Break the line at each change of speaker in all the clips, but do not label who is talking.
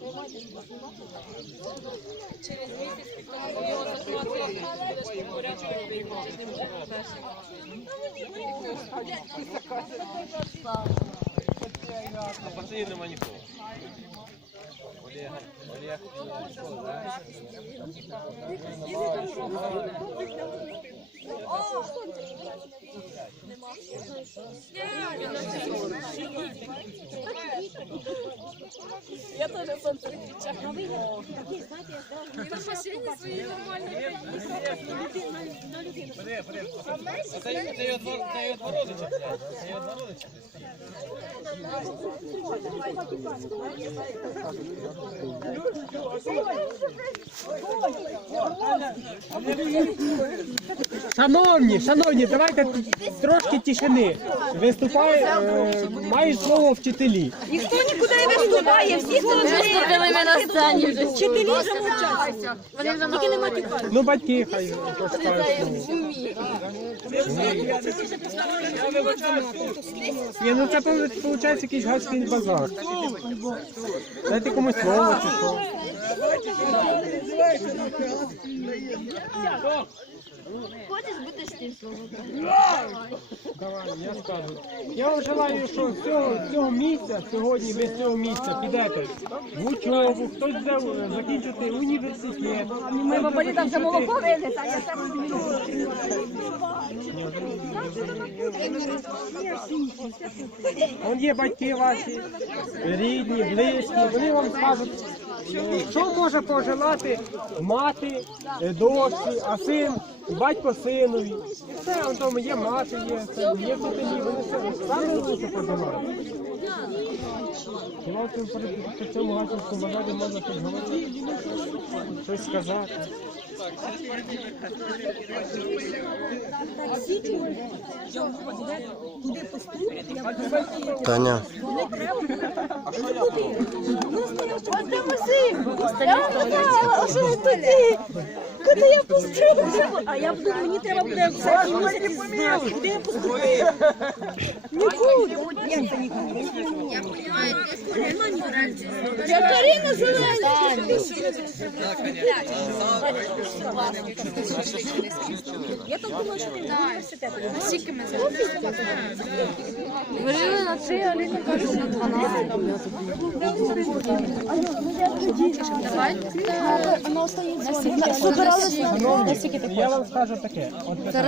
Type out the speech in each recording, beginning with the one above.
Коротше. Через місяць потім його захватити, будеш.
А пацанів нема нікого. Олег, Олег, нікого, да? Ходи, ходи. А це це його двор- це його двородича, блядь. Це його двородича.
Шановні, шановні, давайте трошки тишини. Виступає, е, мають слово вчителі.
Ніхто нікуди не виступає, всі хто
Виступили ми на сцені вже.
Вчителі вже мовчать.
Вони вже
Тільки не матюкають.
Ну, батьки хай. Ні, ну це виходить якийсь гадський базар. Дайте комусь слово чи що.
Хочеш бути ж ти слово?
Давай, я скажу. Я вам желаю, що з цього, з цього місця, сьогодні ви з цього місця підете в учобу, хтось буде закінчити університет. Ми бабалі там вже молоко винесе, а я Вон є батьки ваші, рідні, близькі, вони вам скажуть, що може пожелати мати, е, дочці, а син, батько синові. І все, вон там є мати, є, це, є вчителі, вони все самі лучше пожелають. І вам цим по цьому гасівському базарі можна щось говорити, щось сказати.
Таня.
Оце Максим! Я вам казала, а що ви туди? Куди я поступлю? А я буду, мені треба буде в серпні я поступлю. Нікуди. Катерина Зеленська. Я так думаю, що ти університету.
Ми на три, а Аліна каже на 12. Давай.
Шановні, я вам скажу таке.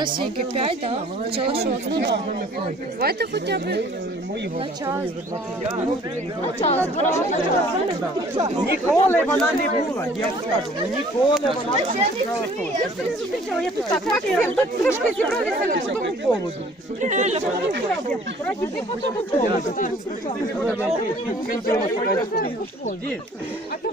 Скільки? 5, так? Почала що? Ну. Давайте хоча б
на час. Ніколи вона не була, я скажу, ніколи вона не була.
Я тут трошки зібралися не по тому поводу. Не поводу. А то